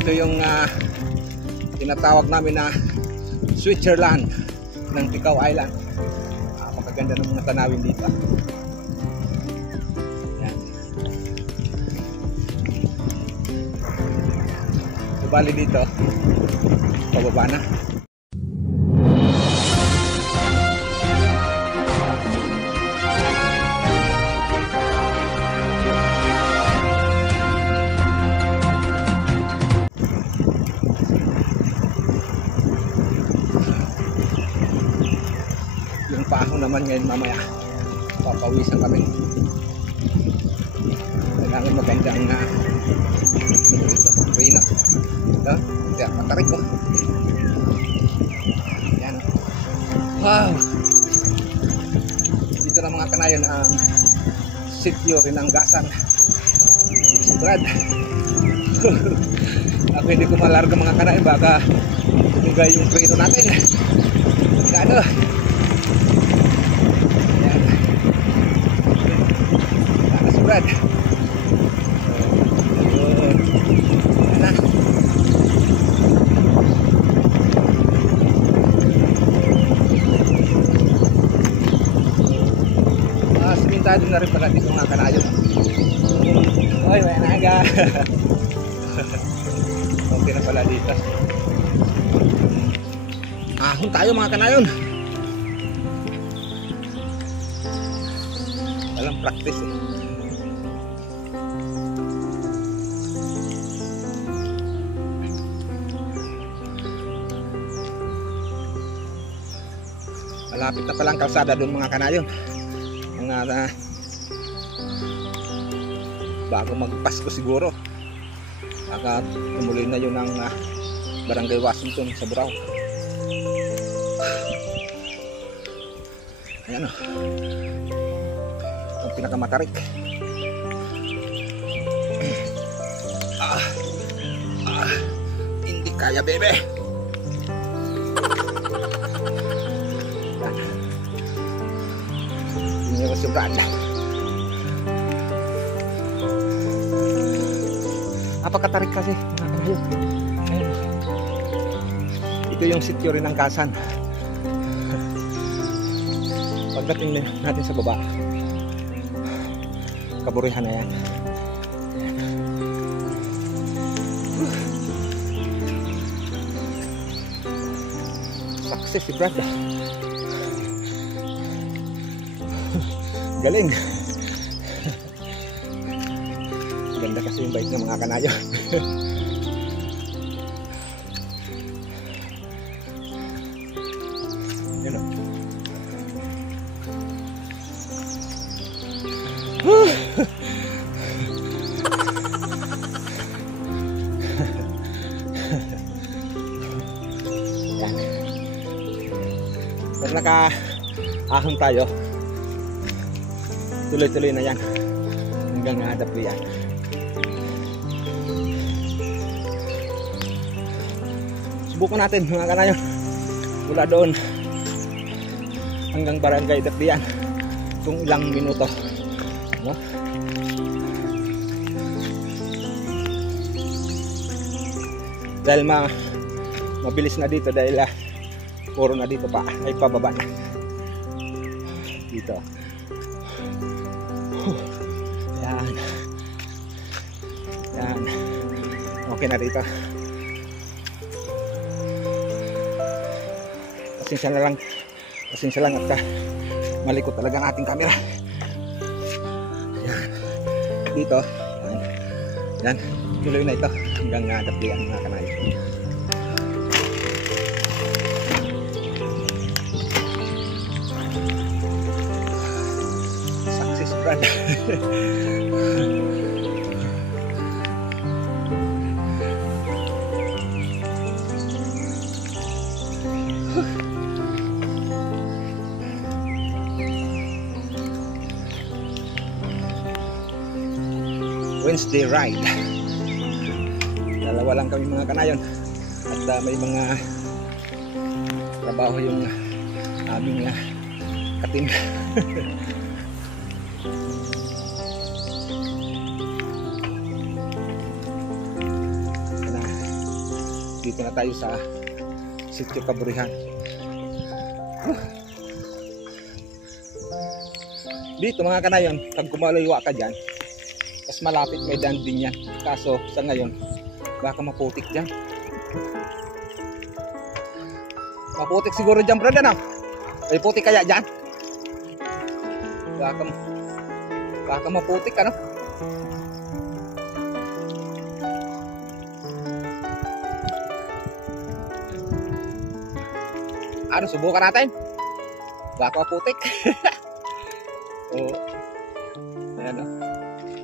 Ito yung tinatawag namin na Switzerland ng Ticao Island. Napakaganda ng mga tanawin dito. Yan. Subali dito, pababa na. Yung paahon naman ngayon mamaya papawisan kami. Kailangan magandang rino. Ito, kaya matarik ko. Yan. Wow! Dito na mga kanayon ang sitio Rinanggasan. Brad. Ako hindi ko malarga mga kanayon, baka tumigay yung rino natin. Ano? Yan. Brad. Yan na. Simintado na rin pala dito mga kanayon. Oy, may naga. Okay na pala dito. Ahon tayo mga kanayon. Walang practice eh. Malapit na palang kalsada doon mga kanayon. Mga bago magpasko siguro. Baka tumuloy na yun ng Barangay Washington sa Burao. Ayan o. Ang pinakamatarik. Hindi kaya bebe. Ini yung sobrang napakatarik kasi mga kanayon. Ito yung sitio Rinanggasan. Pagdating natin sa baba, kaburihan na yan. Success si Brad. Galing. Ganda kasi yung bike ng mga kanayon. Yun o. Yan. Pag naka-ahon tayo, tuloy-tuloy na yan hanggang naadapli yan. Subukan natin mga kanayon mula doon hanggang Barangay Daplian kung ilang minuto, no? Dahil mabilis na dito dahil puro na dito pa ay pababa na dito. Yan. Yan. Okay na dito. Pasensya lang at malikot talaga ang ating camera. Yan. Dito. Yan. Tuloy na ito hanggang Daplian mga kanayon. Success brand. Wednesday ride. Dalawa lang kami mga kanayon at may mga trabaho yung aming katim. Dito na tayo sa Sitio Kaburihan. Dito mga kanayon, pag kumalaywa ka dyan, mas malapit may daan din yan. Kaso sa ngayon, baka maputik dyan. Maputik siguro dyan, brad, ano? May putik kaya dyan? Baka maputik, ano? Ano, subukan natin? Baka maputik. Oo. Ayan, oh.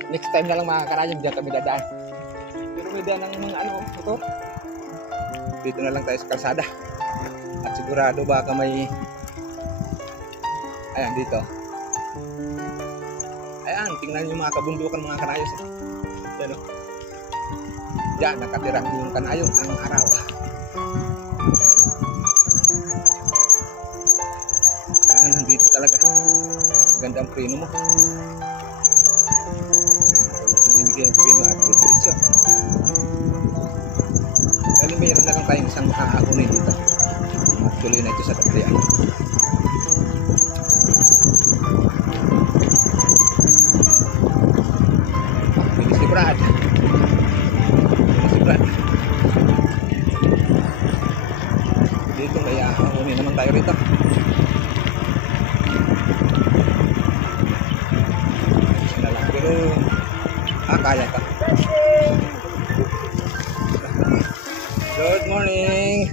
Next time na lang mga kanayon, diyan kami dadaan. Pero may daan ng mga ano, ito. Dito na lang tayo sa kalsada. At sigurado baka may... Ayan, dito. Ayan, tingnan yung mga kabundukan mga kanayos. Ayan, oh. Diyan, nakatira yung kanayong ang araw. Ayan, nandito talaga. Ganda ang preno mo. Binibigyan ang preno at diretso. Dali mayroon na lang tayong isang aakunin dito. Tuloy na ito sa taglian. Bilis ni Brad. Dito may aakunin naman tayo rito. Pero kaya ka. Good morning.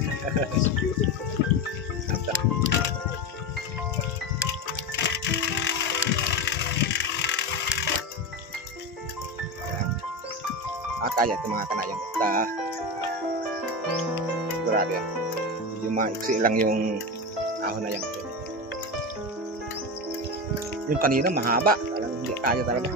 Kaya ito mga kanayang. Grabe. Medyo maiksi lang yung ahon na yan. Yung kanina mahaba. Talagang hindi kaya talaga.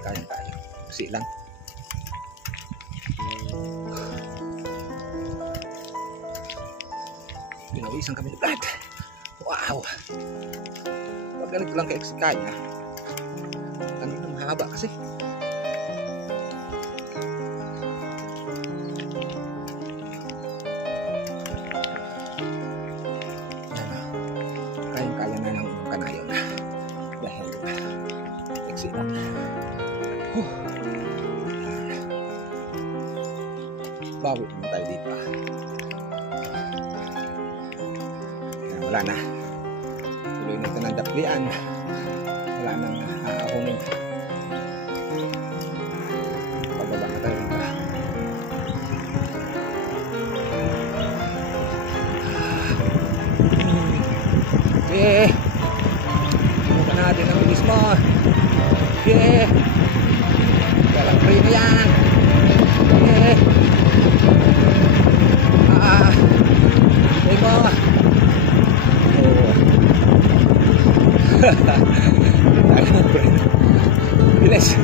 Kaya. Kasi lang. Pinawisan kami ni Brad. Wow. Pag ganito lang ka-exit kaya. Kanina mahaba kasi. Kaya na ng kanayon. Dahil exit lang. Bawi naman tayo dito. Ayan, wala na. Tuloy na ito ng daklian. Wala nang aakunin. Pababa na tayo dito. Okay. Subukan natin ang bilis mo. Okay. Dalang free na yan. Okay. Ito. Bilis.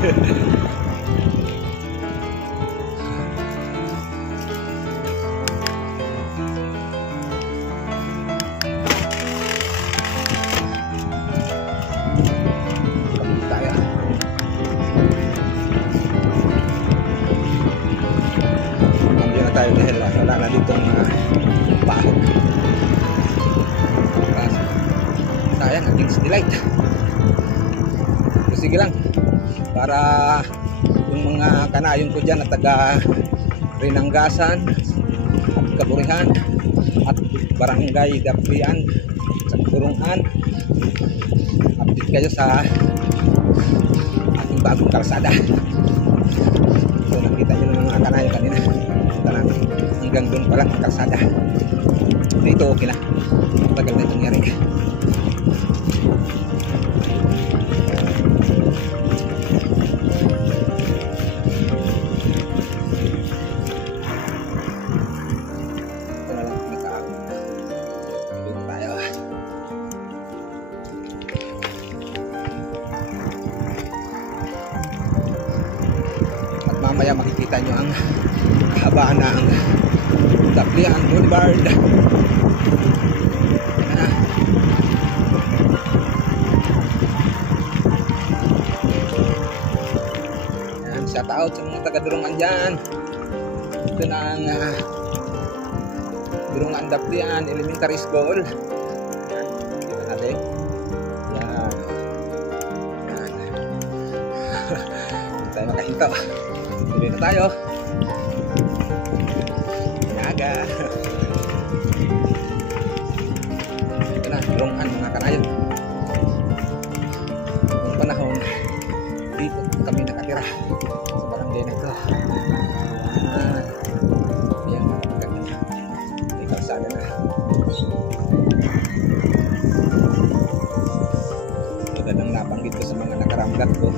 Tayo dahil wala na ditong bahog. Sayang aking delight. So, sige lang para yung mga kanayon ko dyan at taga Rinanggasan at Kaburihan at Barangay Daplian sa Turungan, update kayo sa ating bagong kalsada. So nakita nyo ng mga kanayon kanina. Hanggang doon pala ang kalsada. Dito okay na. Tagal na itong nangyari. Ito na lang pinakaako. Dito tayo. At mamaya makikita nyo ang kahabaan ng Daplian Boulevard. Yan, shout out sa mga taga-Durungan dyan. Ito na ang Durungan Daplian Elementary School. Ito natin. Yan. Yan. Hindi tayo makahinto. Tuloy na tayo. Naga. Ito na, Durungan mga kanayon. Noong panahon, dito kami nakatira sa barangay na ito. Ayan, maganda. May kalsada na. Magandang nabanggit ko sa mga nakaramgat ko.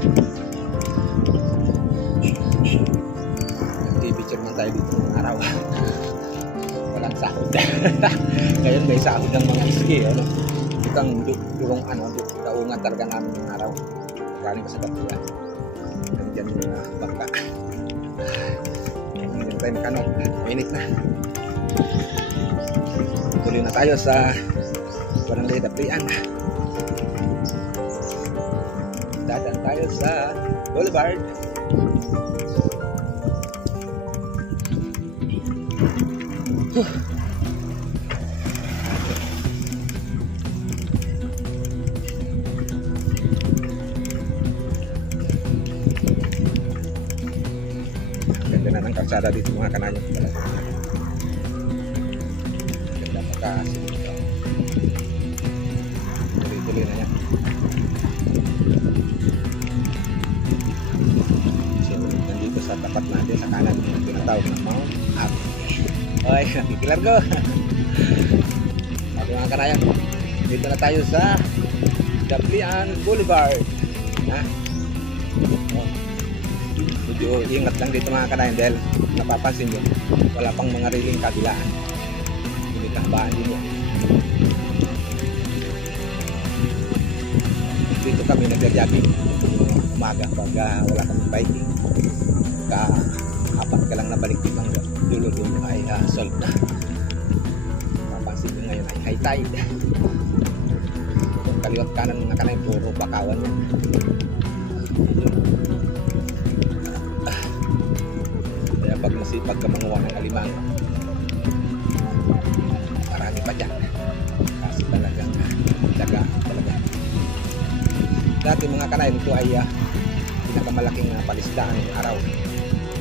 Nag-picture man tayo dito ng araw. Walang sahod. Ngayon may sahod ng mga iski. Ano? Itang daungan talaga namin ng araw. Galing pa sa Daplian. Nandiyan yung bangka. Hindi tayo makano. Mainit na. Tuloy na tayo sa barangay Daplian. Dadaan tayo sa Boulevard. Ganda na ng kalsada dito mga kanayon. Ganda pagkasin dito. Tuloy-tuloy na yan. So, nandito sa tapat natin sa kanan yung tinatawag ng Mount Abbey. Okay, nakikilar ko. Sabi mga kanayon, dito na tayo sa Daplian Boulevard. Ha? Oh. Medyo ingat lang dito mga kanayon dahil napapansin nyo, wala pang mga riling kabilaan. Hindi kahabaan din yan. Dito kami nag-jogging umaga pag wala kami biking. Apat ka lang nabalik dito ang dulo ay solve na. Napansin nyo ngayon ay high tide. Kung kaliwat kanan mga kanayon, puro bakawan yan. Kaya pag nasipag ka manguha ng alimang, marami pa dyan. Kasi talagang daga talaga. Dati mga kanayon, ito ay pinakamalaking palisdaan ng araw.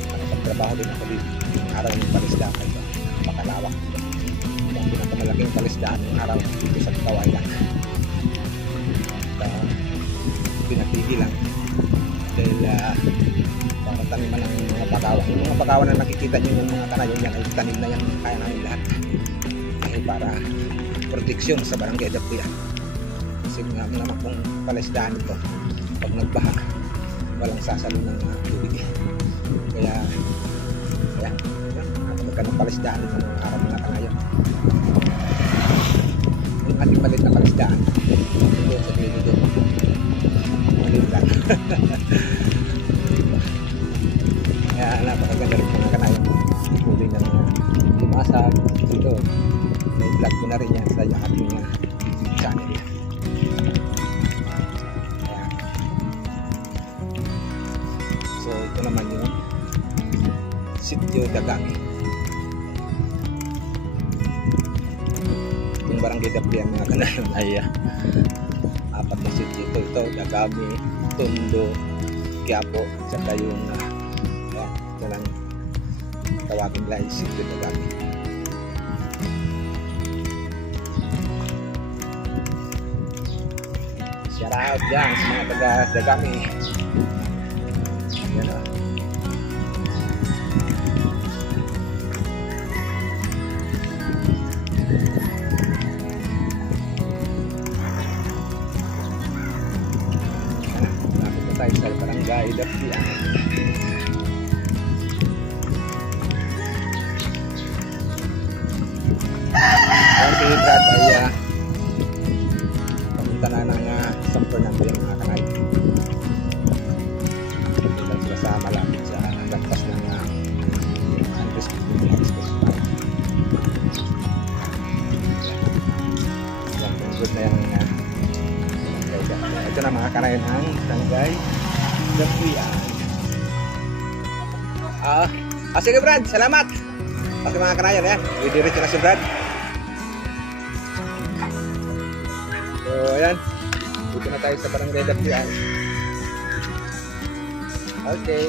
Nakapagtrabaho din ako dito. Yung araw ng palisdaan ay makalawak. Ang pinakamalaking palisdaan ng araw dito sa Kawayan. At pinatigi lang dahil para taniman ng mga bakawan. Yung mga bakawan na nakikita nyo yung mga kanayon yan ay tanim na yan, kaya namin lahat dahil para proteksyon sa barangay Daplian. Kasi nga naman kung palisdaan ito, pag nagbaha walang sasalo ng tubig. Kaya magkano palisdaan ito ng araw mga kanayon. Yung ating palit na palisdaan doon sa dito doon malit lang. Kaya napakaganda rin mga kanayon. Tuloy na lumasag dito. May vlog ko na rin yan sa ating channel. Ayan. So ito naman yung Sitio Dagami. Yung barangay Daplian mga kanayon ay apat na sitio. Ito Dagami, Tondo, Quiapo, at saka yung ito lang tawagin nila yung Sitio Dagami. Shout out dyan sa mga taga Dagami. Yan o. Nakapit na tayo sa barangay Daplian. Ang pinitrat ay papunta na ng Sampor ng mga kanay. Dito sila sa malapit sa lagpas ng Andres Barangay Dapian. Sige Brad, salamat. Okay mga kanayon, didiretso na si Brad. So ayan, dito na tayo sa Barangay Dapian. Okay.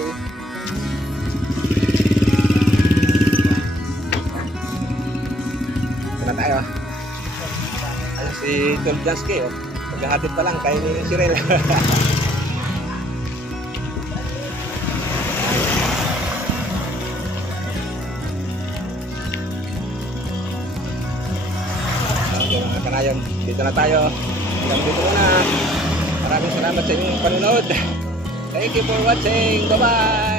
Dito na tayo. Ayan si Tol Jansky, maghahatid pa lang kay ni Cyril. Mga kanayon, dito na tayo. Hanggang dito muna. Maraming salamat sa inyong panonood. Thank you for watching. Bye-bye!